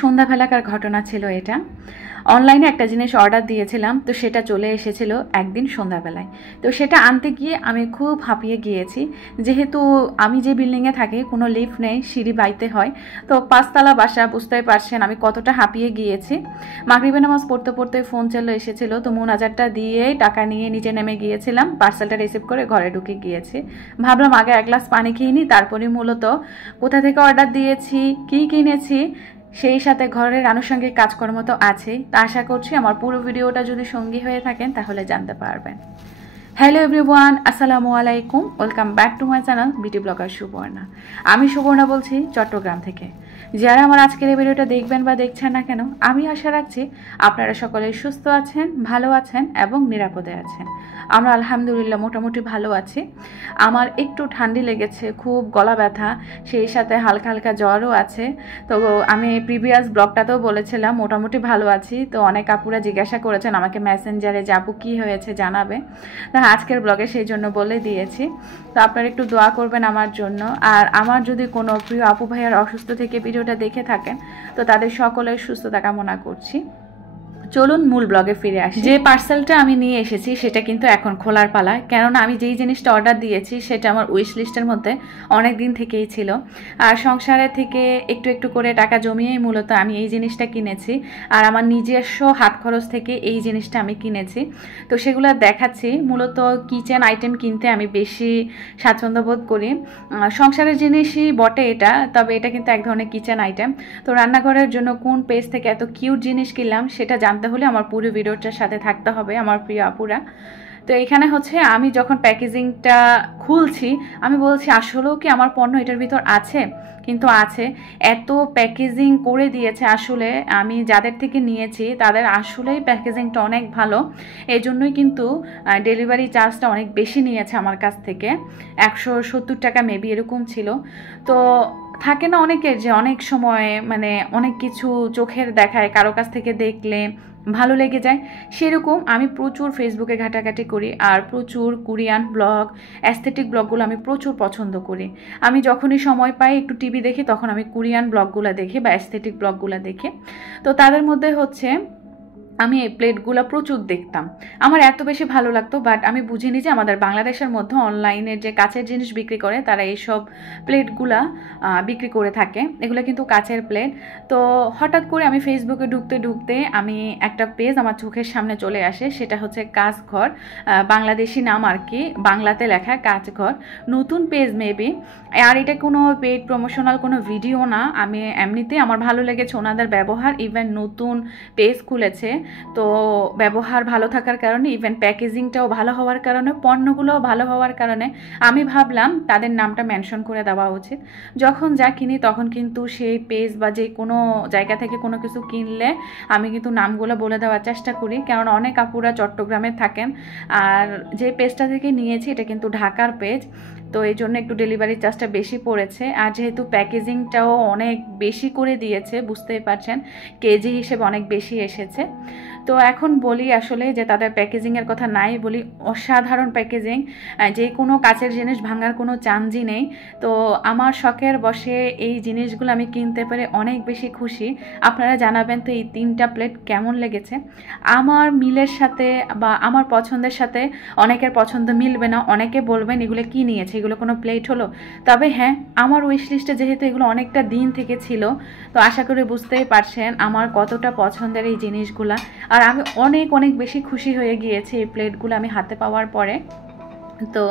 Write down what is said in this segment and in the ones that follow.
সন্ধ্যাবেলাকার ঘটনা ছিল এটা। অনলাইনে একটা জিনিস অর্ডার দিয়েছিলাম, তো সেটা চলে এসেছিল একদিন সন্ধ্যাবেলায়। তো সেটা আনতে গিয়ে আমি খুব হাঁপিয়ে গিয়েছি, যেহেতু আমি যে বিল্ডিংয়ে থাকি কোনো লিফট নেই, সিঁড়ি বাইতে হয়। তো 5তলা বাসা, বুঝতেই পারছেন আমি কতটা হাঁপিয়ে গিয়েছি। মাগরিবের নামাজ পড়তে পড়তে ফোন চলে এসেছিল, তো মুনাজাতটা দিয়ে টাকা নিয়ে নিচে নেমে গিয়েছিলাম, পার্সেলটা রিসিভ করে ঘরে ঢুকে গিয়েছি। ভাবলাম আগে এক গ্লাস পানি খেয়ে নিই, তারপরে মূলত কোথা থেকে অর্ডার দিয়েছি, কী কিনেছি, সেই সাথে ঘরের আনুষঙ্গিক কাজকর্ম তো আছেই। তা আশা করছি আমার পুরো ভিডিওটা যদি সঙ্গী হয়ে থাকেন তাহলে জানতে পারবেন। হ্যালো এভরিওয়ান, আসসালামু আলাইকুম, welcome back to my channel beauty blogger Subarna. আমি সুবর্ণা বলছি চট্টগ্রাম থেকে। যারা আমার আজকের এই ভিডিওটা দেখবেন বা দেখছেন না কেন, আমি আশা রাখছি আপনারা সকলে সুস্থ আছেন, ভালো আছেন এবং নিরাপদে আছেন। আমরা আলহামদুলিল্লাহ মোটামুটি ভালো আছি। আমার একটু ঠান্ডি লেগেছে, খুব গলা ব্যথা, সেই সাথে হালকা হালকা জ্বরও আছে। তো আমি প্রিভিয়াস ব্লগটাতেও বলেছিলাম মোটামুটি ভালো আছি। তো অনেক আপুরা জিজ্ঞাসা করেছেন আমাকে মেসেঞ্জারে যে আপু কী হয়েছে জানাবে। তা আজকের ব্লগে সেই জন্য বলে দিয়েছি। তো আপনারা একটু দোয়া করবেন আমার জন্য। আর আমার যদি কোনো প্রিয় আপু ভাইয়ার অসুস্থ থেকে ভিডিওটা দেখে থাকেন, তো তাদের সকলের সুস্থতা কামনা করছি। চলুন মূল ব্লগে ফিরে আসি। যে পার্সেলটা আমি নিয়ে এসেছি সেটা কিন্তু এখন খোলার পালা, কেননা আমি যেই জিনিসটা অর্ডার দিয়েছি সেটা আমার উইশ লিস্টের মধ্যে অনেক দিন থেকেই ছিল। আর সংসারে থেকে একটু একটু করে টাকা জমিয়েই মূলত আমি এই জিনিসটা কিনেছি। আর আমার নিজস্ব হাত খরচ থেকে এই জিনিসটা আমি কিনেছি। তো সেগুলো দেখাচ্ছি। মূলত কিচেন আইটেম কিনতে আমি বেশি স্বাচ্ছন্দ্য বোধ করি। সংসারের জিনিসই বটে এটা, তবে এটা কিন্তু এক ধরনের কিচেন আইটেম। তো রান্নাঘরের জন্য কোন পেজ থেকে এত কিউট জিনিস কিনলাম সেটা জানতে হলে আমার পুরো ভিডিওটার সাথে থাকতে হবে আমার প্রিয় আপুরা। তো এখানে হচ্ছে আমি যখন প্যাকেজিংটা খুলছি আমি বলছি আসলেও কি আমার পণ্য এটার ভিতর আছে, কিন্তু আছে। এত প্যাকেজিং করে দিয়েছে, আসলে আমি যাদের থেকে নিয়েছি তাদের আসলেই প্যাকেজিংটা অনেক ভালো। এই জন্যই কিন্তু ডেলিভারি চার্জটা অনেক বেশি নিয়েছে আমার কাছ থেকে, 170 টাকা মেবি এরকম ছিল। তো থাকে না অনেকের যে অনেক সময় মানে অনেক কিছু চোখের দেখায়, কারো কাছ থেকে দেখলে ভালো লেগে যায়। সেরকম আমি প্রচুর ফেসবুকে ঘাটাঘাটি করি আর প্রচুর কোরিয়ান ব্লগ, অ্যাস্থেটিক ব্লগগুলো আমি প্রচুর পছন্দ করি। আমি যখনই সময় পাই একটু টিভি দেখি, তখন আমি কোরিয়ান ব্লগগুলো দেখি বা অ্যাস্থেটিক ব্লগগুলো দেখি। তো তাদের মধ্যে হচ্ছে আমি এই প্লেটগুলো প্রচুর দেখতাম, আমার এত বেশি ভালো লাগতো। বাট আমি বুঝিনি যে আমাদের বাংলাদেশের মধ্যে অনলাইনের যে কাচের জিনিস বিক্রি করে তারা এইসব প্লেটগুলা বিক্রি করে থাকে। এগুলো কিন্তু কাচের প্লেট। তো হঠাৎ করে আমি ফেসবুকে ঢুকতে ঢুকতে আমি একটা পেজ আমার চোখের সামনে চলে আসে, সেটা হচ্ছে কাচঘর, বাংলাদেশি নাম আর কি, বাংলাতে লেখা কাচঘর, নতুন পেজ মেবি। আর এটা কোনো পেড প্রমোশনাল কোনো ভিডিও না, আমি এমনিতেই আমার ভালো লেগেছে ওনাদের ব্যবহার। ইভেন নতুন পেজ খুলেছে, তো ব্যবহার ভালো থাকার কারণে, ইভেন প্যাকেজিংটাও ভালো হওয়ার কারণে, পণ্যগুলোও ভালো হওয়ার কারণে আমি ভাবলাম তাদের নামটা মেনশন করে দেওয়া উচিত। যখন যা কিনি তখন কিন্তু সেই পেজ বা যে কোনো জায়গা থেকে কোনো কিছু কিনলে আমি কিন্তু নামগুলো বলে দেওয়ার চেষ্টা করি, কারণ অনেক আপুরা চট্টগ্রামে থাকেন। আর যে পেজটা থেকে নিয়েছি এটা কিন্তু ঢাকার পেজ, তো এই জন্য একটু ডেলিভারি চার্জটা বেশি পড়েছে। আর যেহেতু প্যাকেজিংটাও অনেক বেশি করে দিয়েছে, বুঝতেই পারছেন কেজি হিসেবে অনেক বেশি এসেছে। তো এখন বলি আসলে যে তাদের প্যাকেজিংয়ের কথা নাই বলি, অসাধারণ প্যাকেজিং, যে কোনো কাচের জিনিস ভাঙার কোনো চান্সই নেই। তো আমার শখের বসে এই জিনিসগুলো আমি কিনতে পেরে অনেক বেশি খুশি। আপনারা জানাবেন তো এই 3টা প্লেট কেমন লেগেছে। আমার মিলের সাথে বা আমার পছন্দের সাথে অনেকের পছন্দ মিলবে না, অনেকে বলবেন এগুলো কি নিয়েছে, এগুলো কোনো প্লেট হলো। তবে হ্যাঁ, আমার উইশ লিস্টে যেহেতু এগুলো অনেকটা দিন থেকে ছিল, তো আশা করি বুঝতেই পারছেন আমার কতটা পছন্দের এই জিনিসগুলা। আর আমি অনেক অনেক বেশি খুশি হয়ে গিয়েছি এই প্লেটগুলো আমি হাতে পাওয়ার পরে। তো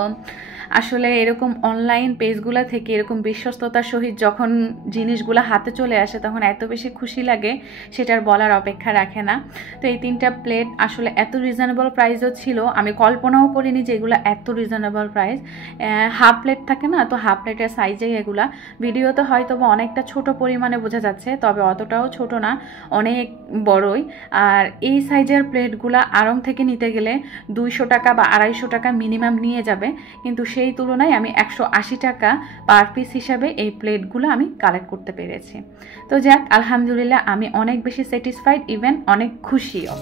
আসলে এরকম অনলাইন পেজগুলো থেকে এরকম বিশ্বস্ততার সহিত যখন জিনিসগুলো হাতে চলে আসে তখন এত বেশি খুশি লাগে, সেটার বলার অপেক্ষা রাখে না। তো এই 3টা প্লেট আসলে এত রিজনেবল প্রাইসও ছিল, আমি কল্পনাও করিনি যে এগুলো এত রিজনেবল প্রাইস। হাফ প্লেট থাকে না, তো হাফ প্লেটের সাইজেই এগুলা। ভিডিওতে হয়তো অনেকটা ছোট পরিমাণে বোঝা যাচ্ছে, তবে অতটাও ছোট না, অনেক বড়ই। আর এই সাইজের প্লেটগুলা আড়ং থেকে নিতে গেলে 200 টাকা বা 250 টাকা মিনিমাম নিয়ে যাবে, কিন্তু সেই তুলনায় আমি 180 টাকা পার পিস হিসাবে এই প্লেটগুলো আমি কালেক্ট করতে পেরেছি। তো যাক, আলহামদুলিল্লাহ আমি অনেক বেশি স্যাটিসফাইড, ইভেন অনেক খুশিও।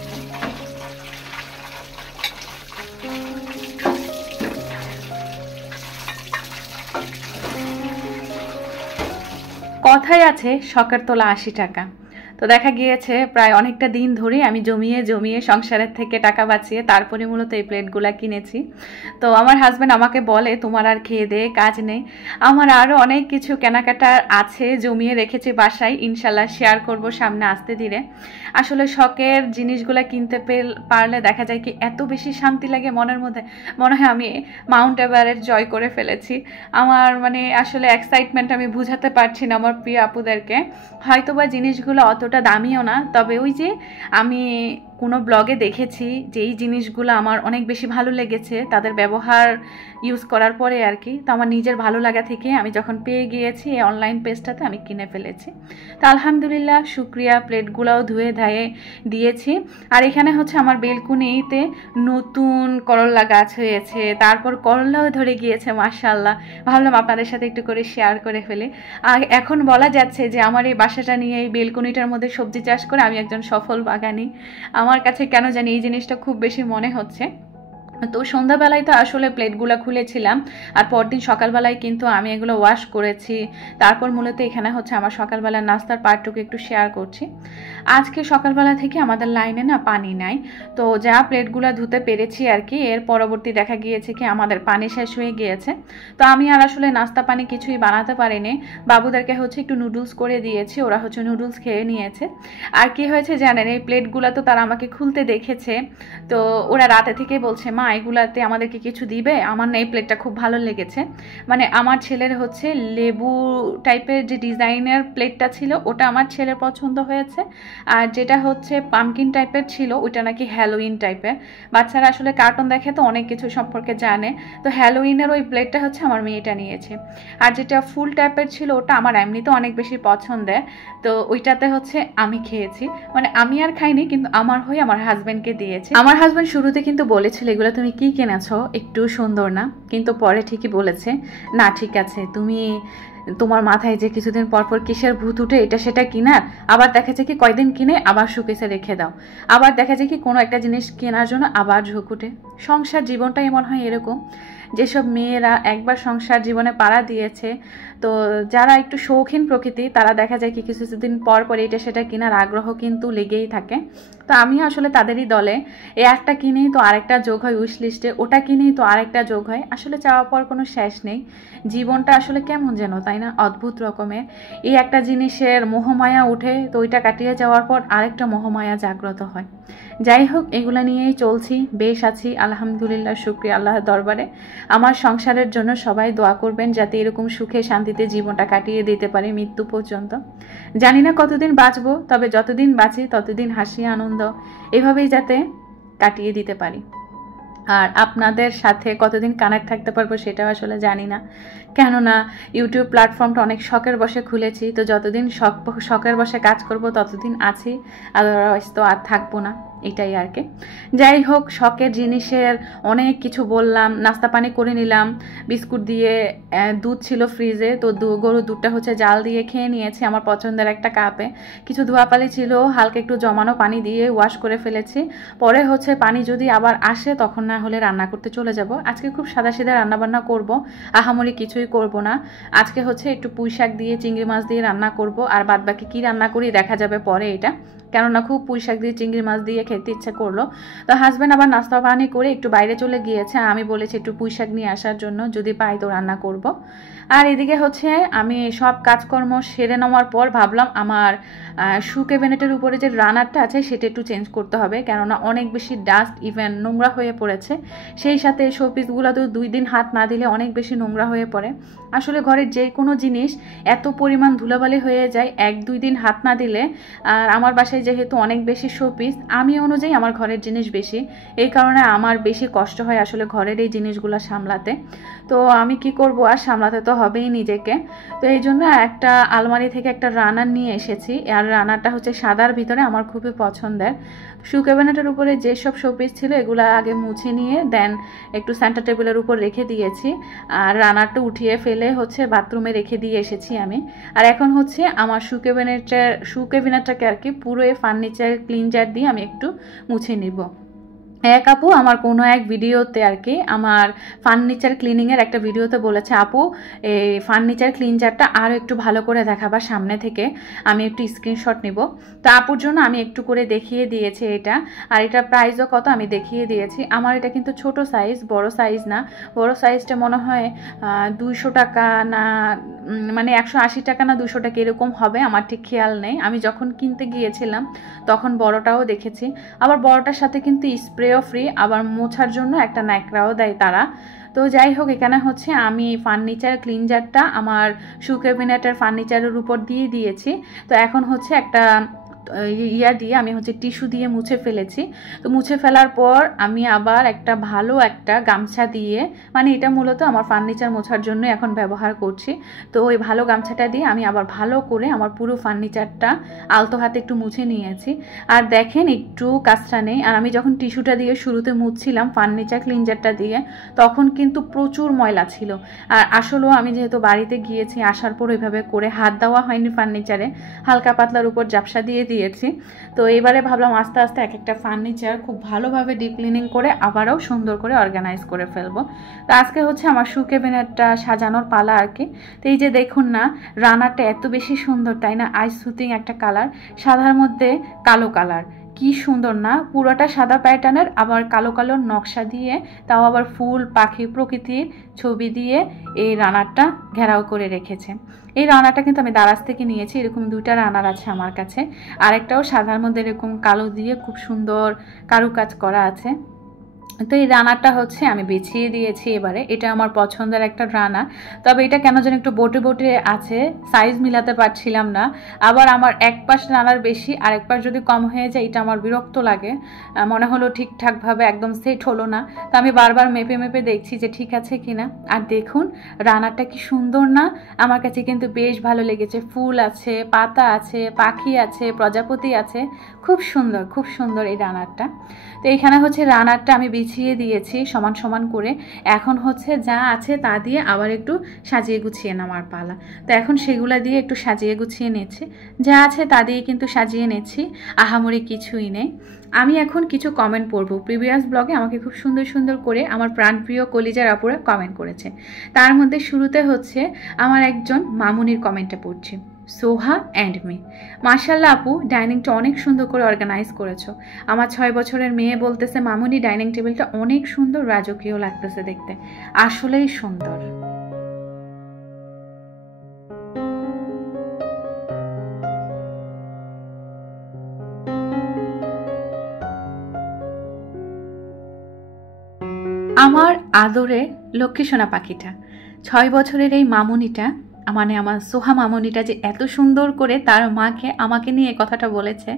কথাই আছে শখের তোলা 80 টাকা। তো দেখা গিয়েছে প্রায় অনেকটা দিন ধরে আমি জমিয়ে জমিয়ে সংসারের থেকে টাকা বাঁচিয়ে তারপরে মূলত এই প্লেটগুলো কিনেছি। তো আমার হাজব্যান্ড আমাকে বলে তোমার আর খেয়ে দে কাজ নেই। আমার আরও অনেক কিছু কেনাকাটার আছে, জমিয়ে রেখেছি বাসায়, ইনশাল্লাহ শেয়ার করব সামনে আসতে ধীরে। আসলে শখের জিনিসগুলো কিনতে পারলে দেখা যায় কি এত বেশি শান্তি লাগে মনের মধ্যে, মনে হয় আমি মাউন্ট এভারেস্ট জয় করে ফেলেছি। আমার মানে আসলে এক্সাইটমেন্ট আমি বুঝাতে পারছি না আমার প্রিয় আপুদেরকে। হয়তোবা জিনিসগুলো অতটা দামিও না, তবে ওই যে আমি কোনো ব্লগে দেখেছি যে এই জিনিসগুলো আমার অনেক বেশি ভালো লেগেছে তাদের ব্যবহার ইউজ করার পরে আর কি। তো আমার নিজের ভালো লাগা থেকে আমি যখন পেয়ে গিয়েছি এই অনলাইন পেজটাতে আমি কিনে ফেলেছি। তো আলহামদুলিল্লাহ শুক্রিয়া, প্লেটগুলোও ধুয়ে ধায়ে দিয়েছি। আর এখানে হচ্ছে আমার বেলকুনিতে নতুন করল্লা গাছ হয়েছে, তারপর করল্লাও ধরে গিয়েছে মাশাআল্লাহ। ভাবলাম আপনাদের সাথে একটু করে শেয়ার করে ফেলি। আর এখন বলা যাচ্ছে যে আমার এই বাসাটা নিয়ে এই বেলকুনিটার মধ্যে সবজি চাষ করে আমি একজন সফল বাগানি। আমার কাছে কেন জানি এই জিনিসটা খুব বেশি মনে হচ্ছে। তো সন্ধ্যাবেলায় তো আসলে প্লেটগুলো খুলেছিলাম, আর পরদিন সকালবেলায় কিন্তু আমি এগুলো ওয়াশ করেছি। তারপর মূলত এখানে হচ্ছে আমার সকালবেলার নাস্তার পার্টটুকু একটু শেয়ার করছি। আজকে সকালবেলা থেকে আমাদের লাইনে না পানি নাই, তো যা প্লেটগুলো ধুতে পেরেছি আর কি। এর পরবর্তী দেখা গিয়েছে কি আমাদের পানি শেষ হয়ে গিয়েছে। তো আমি আর আসলে নাস্তা পানি কিছুই বানাতে পারিনি, বাবুদেরকে হচ্ছে একটু নুডলস করে দিয়েছি, ওরা হচ্ছে নুডলস খেয়ে নিয়েছে। আর কি হয়েছে জানেন, এই প্লেটগুলো তো তারা আমাকে খুলতে দেখেছে, তো ওরা রাতে থেকে বলছে মা এগুলাতে আমাদেরকে কিছু দিবে। আমার না এই প্লেটটা খুব ভালো লেগেছে, মানে আমার ছেলের হচ্ছে লেবু টাইপের যে ডিজাইনের প্লেটটা ছিল ওটা আমার ছেলের পছন্দ হয়েছে, আর যেটা হচ্ছে পামকিন টাইপের ছিল ওইটা নাকি হ্যালোইন টাইপের। বাচ্চারা আসলে কার্টুন দেখে তো অনেক কিছু সম্পর্কে জানে, তো হ্যালোইনের ওই প্লেটটা হচ্ছে আমার মেয়েটা নিয়েছে। আর যেটা ফুল টাইপের ছিল ওটা আমার এমনিতেও অনেক বেশি পছন্দের, তো ওইটাতে হচ্ছে আমি খেয়েছি। মানে আমি আর খাইনি, কিন্তু আমার হয়ে আমার হাজব্যান্ডকে দিয়েছি। আমার হাজব্যান্ড শুরুতে কিন্তু বলেছিল এগুলো তুমি কি কিনেছো, একটু সুন্দর না, কিন্তু পরে ঠিকই বলেছে না ঠিক আছে, তুমি তোমার মাথায় যে কিছুদিন পরপর কিসের ভূত উঠে এটা সেটা কিনার, আবার দেখা যায় কি কয়দিন কিনে আবার শুকেছে রেখে দাও, আবার দেখা যায় কি কোনো একটা জিনিস কেনার জন্য আবার ঝোঁক উঠে। সংসার জীবনটাই এমন হয় এরকম, যেসব মেয়েরা একবার সংসার জীবনে পাড়া দিয়েছে, তো যারা একটু শৌখিন প্রকৃতি তারা দেখা যায় কি কিছুদিন পর পর এটা সেটা কেনার আগ্রহ কিন্তু লেগেই থাকে। তো আমি আসলে তাদেরই দলে, এ একটা কিনেই তো আরেকটা যোগ হয় উইশ লিস্টে, ওটা কিনেই তো আরেকটা যোগ হয়। আসলে চাওয়া পাওয়ার কোনো শেষ নেই, জীবনটা আসলে কেমন যেন তাই না, অদ্ভুত রকমের। এই একটা জিনিসের মোহমায়া উঠে, তো ওইটা কাটিয়ে যাওয়ার পর আরেকটা মোহমায়া জাগ্রত হয়। যাই হোক, এগুলো নিয়েই চলছি, বেশ আছি আলহামদুলিল্লাহ, শুকরিয়া আল্লাহর দরবারে। আমার সংসারের জন্য সবাই দোয়া করবেন যাতে এরকম সুখে শান্তিতে জীবনটা কাটিয়ে দিতে পারি মৃত্যু পর্যন্ত। জানি না কতদিন বাঁচবো, তবে যতদিন বাঁচি ততদিন হাসি আনন্দ এভাবেই যাতে কাটিয়ে দিতে পারি। আর আপনাদের সাথে কতদিন কানেক্ট থাকতে পারবো সেটাও আসলে জানি না, কেননা ইউটিউব প্ল্যাটফর্মটা অনেক শখের বসে খুলেছি, তো যতদিন শখের বসে কাজ করব ততদিন আছি, আদারওয়াইজ তো আর থাকবো না, এটাই আর কি। যাই হোক, শখের জিনিসের অনেক কিছু বললাম, নাস্তা পানি করে নিলাম, বিস্কুট দিয়ে, দুধ ছিল ফ্রিজে, তো গরুর দুধটা হচ্ছে জাল দিয়ে খেয়ে নিয়েছি আমার পছন্দের একটা কাপে। কিছু ধোয়াপালি ছিল, হালকা একটু জমানো পানি দিয়ে ওয়াশ করে ফেলেছি। পরে হচ্ছে পানি যদি আবার আসে তখন না হলে রান্না করতে চলে যাব। আজকে খুব সাদাসিধা রান্নাবান্না করব, আহামরি কিছুই করব না। আজকে হচ্ছে একটু পুঁই শাক দিয়ে চিংড়ি মাছ দিয়ে রান্না করব, আর বাদ বাকি কী রান্না করি দেখা যাবে পরে এটা, কেননা খুব পুঁই শাক দিয়ে চিংড়ি মাছ দিয়ে খেতে ইচ্ছা করলো। তো হাজব্যান্ড আবার নাস্তা পানি করে একটু বাইরে চলে গিয়েছে, আমি বলেছি একটু পুঁই শাক নিয়ে আসার জন্য, যদি পাই তো রান্না করব। আর এদিকে হচ্ছে আমি সব কাজকর্ম সেরে নেওয়ার পর ভাবলাম আমার শু ক্যাবিনেটের উপরে যে রানারটা আছে সেটা একটু চেঞ্জ করতে হবে, কেননা অনেক বেশি ডাস্ট ইভেন নোংরা হয়ে পড়েছে। সেই সাথে শোপিসগুলো তো 2 দিন হাত না দিলে অনেক বেশি নোংরা হয়ে পড়ে। আসলে ঘরের যে কোনো জিনিস এত পরিমাণ ধুলাবালি হয়ে যায় 1-2 দিন হাত না দিলে। আর আমার বাসায় যেহেতু অনেক বেশি শোপিস, আমি অনুযায়ী আমার ঘরের জিনিস বেশি, এই কারণে আমার বেশি কষ্ট হয় আসলে ঘরের এই জিনিসগুলো সামলাতে। তো আমি কি করব, আর সামলাতে তো হবেই নিজেকে। তো এই জন্য একটা আলমারি থেকে একটা রানার নিয়ে এসেছি, আর রানারটা হচ্ছে সাদার ভিতরে, আমার খুবই পছন্দের। শু ক্যাবিনেটের উপরে যেসব শোপিস ছিল এগুলো আগে মুছে নিয়ে দেন একটু সেন্টার টেবিলের উপর রেখে দিয়েছি, আর রানারটা উঠিয়ে ফেলে হচ্ছে বাথরুমে রেখে দিয়ে এসেছি আমি। আর এখন হচ্ছে আমার শু ক্যাবিনেটটাকে আর কি পুরো ফার্নিচার ক্লিনজার দিয়ে আমি একটু মুছে নিব। এক আপু আমার কোনো এক ভিডিওতে আর কি আমার ফার্নিচার ক্লিনিংয়ের একটা ভিডিওতে বলেছে, আপু এই ফার্নিচার ক্লিনজারটা আরও একটু ভালো করে দেখাবা সামনে থেকে, আমি একটু স্ক্রিনশট নিব। তো আপুর জন্য আমি একটু করে দেখিয়ে দিয়েছি এটা, আর এটার প্রাইসও কত আমি দেখিয়ে দিয়েছি। আমার এটা কিন্তু ছোট সাইজ, বড় সাইজ না। বড় সাইজটা মনে হয় 200 টাকা না, মানে 180 টাকা না 200 টাকা এরকম হবে, আমার ঠিক খেয়াল নেই। আমি যখন কিনতে গিয়েছিলাম তখন বড়টাও দেখেছি। আবার বড়টার সাথে কিন্তু স্প্রেও ফ্রি, আবার মোছার জন্য একটা ন্যাকড়াও দেয় তারা। তো যাই হোক, এখানে হচ্ছে আমি ফার্নিচার ক্লিনজারটা আমার শু ক্যাবিনেটের ফার্নিচারের উপর দিয়ে দিয়েছি। তো এখন হচ্ছে একটা ইয়া দিয়ে আমি হচ্ছে টিস্যু দিয়ে মুছে ফেলেছি। তো মুছে ফেলার পর আমি আবার একটা ভালো একটা গামছা দিয়ে, মানে এটা মূলত আমার ফার্নিচার মোছার জন্য এখন ব্যবহার করছি। তো ওই ভালো গামছাটা দিয়ে আমি আবার ভালো করে আমার পুরো ফার্নিচারটা আলতো হাতে একটু মুছে নিয়েছি। আর দেখেন একটু কাজটা নেই। আর আমি যখন টিস্যুটা দিয়ে শুরুতে মুছছিলাম ফার্নিচার ক্লিনজারটা দিয়ে, তখন কিন্তু প্রচুর ময়লা ছিল। আর আসলেও আমি যেহেতু বাড়িতে গিয়েছি, আসার পর ওইভাবে করে হাত দেওয়া হয়নি ফার্নিচারে, হালকা পাতলার উপর ঝাপসা দিয়ে দিয়েছি। তো এবারে ভাবলাম আস্তে আস্তে এক একটা ফার্নিচার খুব ভালোভাবে ডিপ ক্লিনিং করে আবারও সুন্দর করে অর্গানাইজ করে ফেলবো। তো আজকে হচ্ছে আমার শু ক্যাবিনেটটা সাজানোর পালা আর কি। তো এই যে দেখুন না, রানারটা এত বেশি সুন্দর, তাই না? আই সুতিং একটা কালার, সাদার মধ্যে কালো কালার, কি সুন্দর না? পুরোটা সাদা প্যাটার্নের, আবার কালো কালো নকশা দিয়ে, তাও আবার ফুল পাখি প্রকৃতির ছবি দিয়ে এই রানারটা ঘেরাও করে রেখেছে। এই রানারটা কিন্তু আমি দারাজ থেকে নিয়েছি, এরকম 2টা রানার আছে আমার কাছে। আরেকটাও সাদার মধ্যে এরকম কালো দিয়ে খুব সুন্দর কারুকাজ করা আছে। তো এই রানারটা হচ্ছে আমি বিছিয়ে দিয়েছি এবারে। এটা আমার পছন্দের একটা রানা, তবে এটা কেন যেন একটু বোটে বোটে আছে, সাইজ মিলাতে পারছিলাম না। আবার আমার এক পাশ রানার বেশি, আর এক পাশ যদি কম হয়ে যায় এটা আমার বিরক্ত লাগে, মনে হলো ঠিকঠাকভাবে একদম সেট হলো না। তো আমি বারবার মেপে মেপে দেখছি যে ঠিক আছে কিনা। আর দেখুন রানারটা কি সুন্দর না? আমার কাছে কিন্তু বেশ ভালো লেগেছে। ফুল আছে, পাতা আছে, পাখি আছে, প্রজাপতি আছে, খুব সুন্দর খুব সুন্দর এই রানারটা। তো এইখানে হচ্ছে রানারটা আমি বিছিয়ে দিয়েছি সমান সমান করে। এখন হচ্ছে যা আছে তা দিয়ে আবার একটু সাজিয়ে গুছিয়ে নেওয়ার পালা। তো এখন সেগুলা দিয়ে একটু সাজিয়ে গুছিয়ে নিচ্ছি, যা আছে তা দিয়ে কিন্তু সাজিয়ে নিচ্ছি, আহামরি কিছুই নেই। আমি এখন কিছু কমেন্ট পড়ব। প্রিভিয়াস ব্লগে আমাকে খুব সুন্দর সুন্দর করে আমার প্রাণপ্রিয় কলিজার আপুরা কমেন্ট করেছে। তার মধ্যে শুরুতে হচ্ছে আমার একজন মামুনির কমেন্টটা পড়ছি, সোহা অ্যান্ড মি। মাশাল্লাহ আপু, ডাইনিংটা অনেক সুন্দর করে অর্গানাইজ করেছো। আমার 6 বছরের মেয়ে বলতেছে মামুনি ডাইনিং টেবিলটা অনেক সুন্দর, রাজকীয় লাগতেছে দেখতে। আসলেই সুন্দর। আমার আদরে লক্ষ্মী সোনা পাখিটা, 6 বছরের এই মামুনিটা, মানে আমার সোহা মামুনিটা যে এত সুন্দর করে তার মাকে আমাকে নিয়ে কথাটা বলেছে,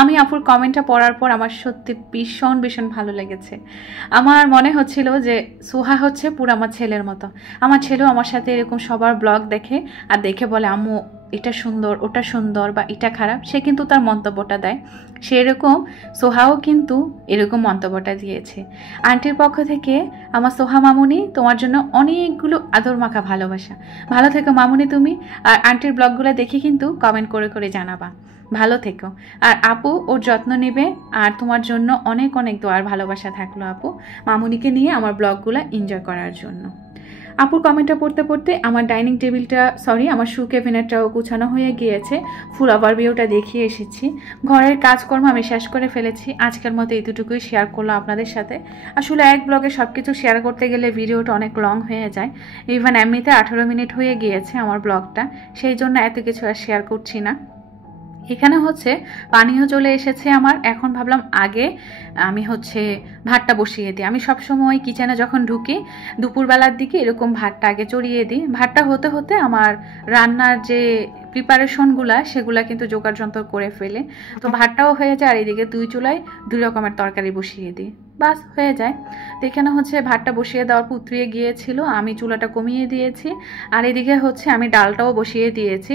আমি আপুর কমেন্টটা পড়ার পর আমার সত্যি ভীষণ ভীষণ ভালো লেগেছে। আমার মনে হচ্ছিল যে সোহা হচ্ছে পুরো আমার ছেলের মতো। আমার ছেলেও আমার সাথে এরকম সবার ব্লগ দেখে, আর দেখে বলে আম্মু এটা সুন্দর, ওটা সুন্দর, বা এটা খারাপ, সে কিন্তু তার মন্তব্যটা দেয়। সেরকম সোহাও কিন্তু এরকম মন্তব্যটা দিয়েছে। আন্টির পক্ষ থেকে আমার সোহা মামুনি, তোমার জন্য অনেকগুলো আদর মাখা ভালোবাসা। ভালো থেকো মামুনি তুমি, আর আন্টির ব্লগগুলো দেখে কিন্তু কমেন্ট করে করে জানাবা। ভালো থেকো, আর আপু ওর যত্ন নেবে, আর তোমার জন্য অনেক অনেক দোয়ার ভালোবাসা থাকলো আপু, মামুনিকে নিয়ে আমার ব্লগগুলো এনজয় করার জন্য। আপুর কমেন্টটা পড়তে পড়তে আমার ডাইনিং টেবিলটা, আমার শু ক্যাবিনেটটাও গুছানো হয়ে গিয়েছে। ফুল ওভারভিউটা দেখিয়ে এসেছি। ঘরের কাজকর্ম আমি শেষ করে ফেলেছি। আজকের মতো এতটুকুই শেয়ার করলাম আপনাদের সাথে। আসলে এক ব্লগে সব কিছু শেয়ার করতে গেলে ভিডিওটা অনেক লং হয়ে যায়। ইভেন এমনিতে 18 মিনিট হয়ে গিয়েছে আমার ব্লগটা, সেই জন্য এত কিছু আর শেয়ার করছি না। এখানে হচ্ছে পানিও চলে এসেছে আমার। এখন ভাবলাম আগে আমি হচ্ছে ভাতটা বসিয়ে দিই। আমি সবসময় কিচেনে যখন ঢুকি দুপুরবেলার দিকে এরকম ভাতটা আগে চড়িয়ে দিই। ভাতটা হতে হতে আমার রান্নার যে প্রিপারেশনগুলা সেগুলা কিন্তু জোগাড় যন্ত্র করে ফেলে। তো ভাতটাও হয়ে যায়, আর এদিকে 2 চুলায় 2 রকমের তরকারি বসিয়ে দিই, বাস হয়ে যায়। তো এখানে হচ্ছে ভাতটা বসিয়ে দেওয়ার পুত্রিয়ে গিয়েছিল, আমি চুলাটা কমিয়ে দিয়েছি। আর এদিকে হচ্ছে আমি ডালটাও বসিয়ে দিয়েছি,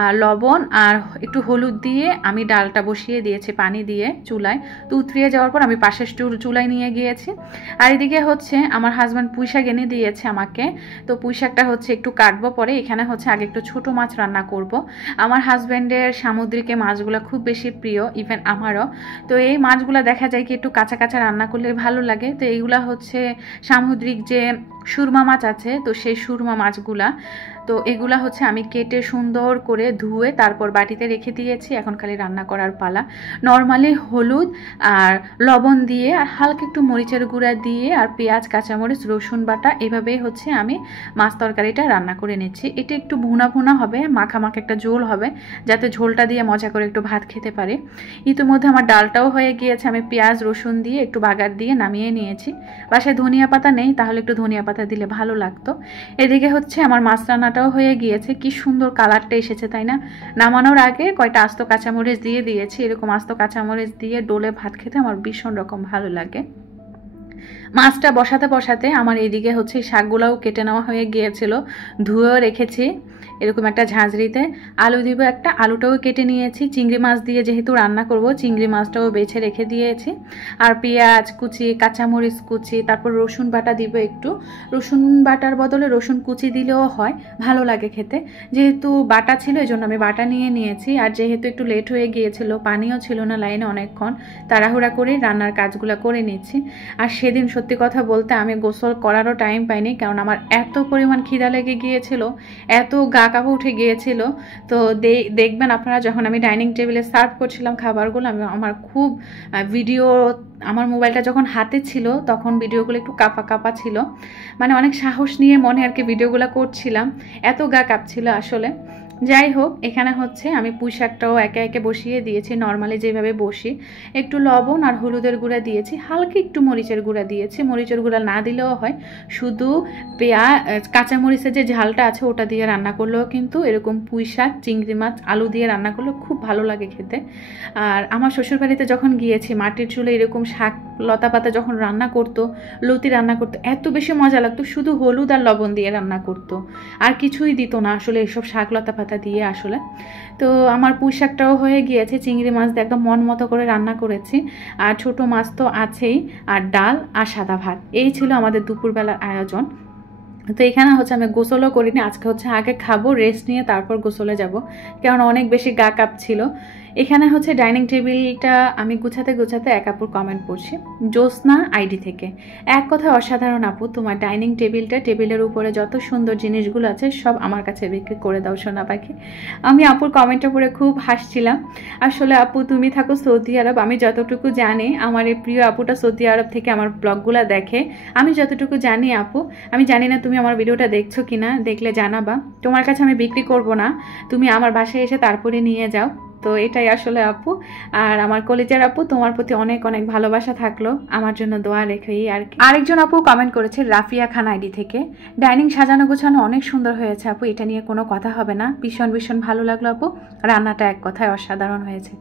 আর লবণ আর একটু হলুদ দিয়ে আমি ডালটা বসিয়ে দিয়েছি পানি দিয়ে চুলায়। তো উতরিয়ে যাওয়ার পর আমি পাশের চুলায় নিয়ে গিয়েছি। আর এদিকে হচ্ছে আমার হাজব্যান্ড পুঁইশাক এনে দিয়েছে আমাকে। তো পুঁইশাকটা হচ্ছে একটু কাটবো পরে। এখানে হচ্ছে আগে একটু ছোট মাছ রান্না করব। আমার হাজব্যান্ডের সামুদ্রিক মাছগুলো খুব বেশি প্রিয়, ইভেন আমারও। তো এই মাছগুলো দেখা যায় কি একটু কাঁচা কাঁচা রান্না করলে হলে ভালো লাগে। তো এইগুলা হচ্ছে সামুদ্রিক যে সুরমা মাছ আছে, তো সেই সুরমা মাছগুলা, তো এগুলা হচ্ছে আমি কেটে সুন্দর করে ধুয়ে তারপর বাটিতে রেখে দিয়েছি। এখন খালি রান্না করার পালা। নর্মালি হলুদ আর লবণ দিয়ে আর হালকা একটু মরিচের গুঁড়া দিয়ে আর পেঁয়াজ, কাঁচামরিচ, রসুন বাটা, এভাবেই হচ্ছে আমি মাছ তরকারিটা রান্না করে নিচ্ছি। এটা একটু ভুনা ভুনা হবে, মাখা মাখা একটা ঝোল হবে, যাতে ঝোলটা দিয়ে মজা করে একটু ভাত খেতে পারে। ইতিমধ্যে আমার ডালটাও হয়ে গিয়েছে, আমি পেঁয়াজ রসুন দিয়ে একটু বাগার দিয়ে নামিয়ে নিয়েছি। বাসায় ধনিয়া পাতা নেই, তাহলে একটু ধনিয়া পাতা দিলে ভালো লাগতো। এদিকে হচ্ছে আমার মাছ রান্নাটাও হয়ে গিয়েছে। কি সুন্দর কালারটা এসেছে, তাই না? নামানোর আগে কয়টা আস্ত কাঁচামরিচ দিয়ে দিয়েছি। এরকম আস্ত কাঁচামরিচ দিয়ে ডোলে ভাত খেতে আমার ভীষণ রকম ভালো লাগে। মাছটা বসাতে বসাতে আমার এইদিকে হচ্ছে শাকগুলাও কেটে নেওয়া হয়ে গিয়েছিল, ধুয়েও রেখেছি এরকম একটা ঝাঁঝরিতে। আলু দিব একটা, আলুটাও কেটে নিয়েছি। চিংড়ি মাছ দিয়ে যেহেতু রান্না করব, চিংড়ি মাছটাও বেছে রেখে দিয়েছি। আর পেঁয়াজ কুচি, কাঁচামরিচ কুচি, তারপর রসুন বাটা দিব একটু। রসুন বাটার বদলে রসুন কুচি দিলেও হয়, ভালো লাগে খেতে। যেহেতু বাটা ছিল এই জন্য আমি বাটা নিয়ে নিয়েছি। আর যেহেতু একটু লেট হয়ে গিয়েছিল, পানিও ছিল না লাইনে অনেকক্ষণ, তাড়াহুড়া করে রান্নার কাজগুলো করে নিচ্ছি। আর সেদিন সত্যি কথা বলতে আমি গোসল করারও টাইম পাইনি, কারণ আমার এত পরিমাণ খিদা লেগে গিয়েছিল, এত গা কাঁপা উঠে গিয়েছিল। তো দেখবেন আপনারা, যখন আমি ডাইনিং টেবিলে সার্ভ করছিলাম খাবারগুলো, আমার খুব ভিডিও, আমার মোবাইলটা যখন হাতে ছিল তখন ভিডিওগুলো একটু কাঁপা কাঁপা ছিল, মানে অনেক সাহস নিয়ে মনে আর কি ভিডিওগুলো করছিলাম, এত গা কাঁপছিল আসলে। যাই হোক, এখানে হচ্ছে আমি পুঁই শাকটাও একে একে বসিয়ে দিয়েছি, নর্মালি যেভাবে বসি। একটু লবণ আর হলুদের গুঁড়া দিয়েছি, হালকা একটু মরিচের গুঁড়া দিয়েছি। মরিচের গুঁড়া না দিলেও হয়, শুধু কাঁচামরিচের যে ঝালটা আছে ওটা দিয়ে রান্না করলেও কিন্তু এরকম পুঁই শাক, চিংড়ি মাছ, আলু দিয়ে রান্না করলেও খুব ভালো লাগে খেতে। আর আমার শ্বশুরবাড়িতে যখন গিয়েছি, মাটির চুলে এরকম শাক লতা পাতা যখন রান্না করতো, লতি রান্না করতো, এত বেশি মজা লাগতো। শুধু হলুদ আর লবণ দিয়ে রান্না করতো, আর কিছুই দিত না আসলে এসব শাক লতা পাতা দিয়ে আসলে। তো আমার পুঁই শাকটাও হয়ে গিয়েছে। চিংড়ি মাছ দিয়ে একদম মন মতো করে রান্না করেছি। আর ছোট মাছ তো আছেই, আর ডাল আর সাদা ভাত, এই ছিল আমাদের দুপুরবেলার আয়োজন। তো এখানে হচ্ছে আমি গোসলও করিনি, আজকে হচ্ছে আগে খাবো, রেস্ট নিয়ে তারপর গোসলে যাব, কারণ অনেক বেশি গা কাঁপছিল। এখানে হচ্ছে ডাইনিং টেবিলটা আমি গুছাতে গুছাতে এক আপুর কমেন্ট পড়ছি, জ্যোৎস্না আইডি থেকে। এক কথায় অসাধারণ আপু, তোমার ডাইনিং টেবিলটা, টেবিলের উপরে যত সুন্দর জিনিসগুলো আছে সব আমার কাছে বিক্রি করে দাও সোনা পাখি। আমি আপুর কমেন্টটা পড়ে খুব হাসছিলাম। আসলে আপু তুমি থাকো সৌদি আরব, আমি যতটুকু জানি, আমার এই প্রিয় আপুটা সৌদি আরব থেকে আমার ব্লগগুলো দেখে। আমি যতটুকু জানি আপু, আমি জানি না তুমি আমার ভিডিওটা দেখছো কিনা, দেখলে জানাবা। তোমার কাছে আমি বিক্রি করব না, তুমি আমার বাসায় এসে তারপরে নিয়ে যাও। তো এটাই আসলে আপু। আর আমার কলেজের আপু, তোমার প্রতি অনেক অনেক ভালোবাসা থাকলো, আমার জন্য দোয়া রেখেই আর কি। আরেকজন আপু কমেন্ট করেছে রাফিয়া খান আইডি থেকে, ডাইনিং সাজানো গোছানো অনেক সুন্দর হয়েছে আপু, এটা নিয়ে কোনো কথা হবে না, ভীষণ ভীষণ ভালো লাগলো আপু, রান্নাটা এক কথায় অসাধারণ হয়েছে।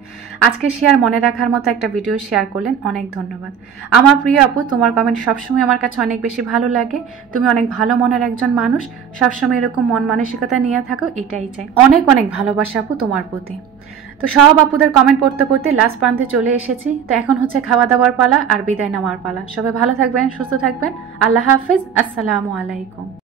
আজকে শেয়ার মনে রাখার মতো একটা ভিডিও শেয়ার করলেন, অনেক ধন্যবাদ। আমার প্রিয় আপু, তোমার কমেন্ট সবসময় আমার কাছে অনেক বেশি ভালো লাগে। তুমি অনেক ভালো মনের একজন মানুষ, সবসময় এরকম মন মানসিকতা নিয়ে থাকো, এটাই চাই। অনেক অনেক ভালোবাসা আপু তোমার প্রতি। তো সব আপুদের কমেন্ট পড়তে পড়তে লাস্ট প্রান্তে চলে এসেছি। তো এখন হচ্ছে খাওয়া দাওয়ার পালা আর বিদায় নেওয়ার পালা। সবাই ভালো থাকবেন, সুস্থ থাকবেন। আল্লাহ হাফেজ, আসসালামু আলাইকুম।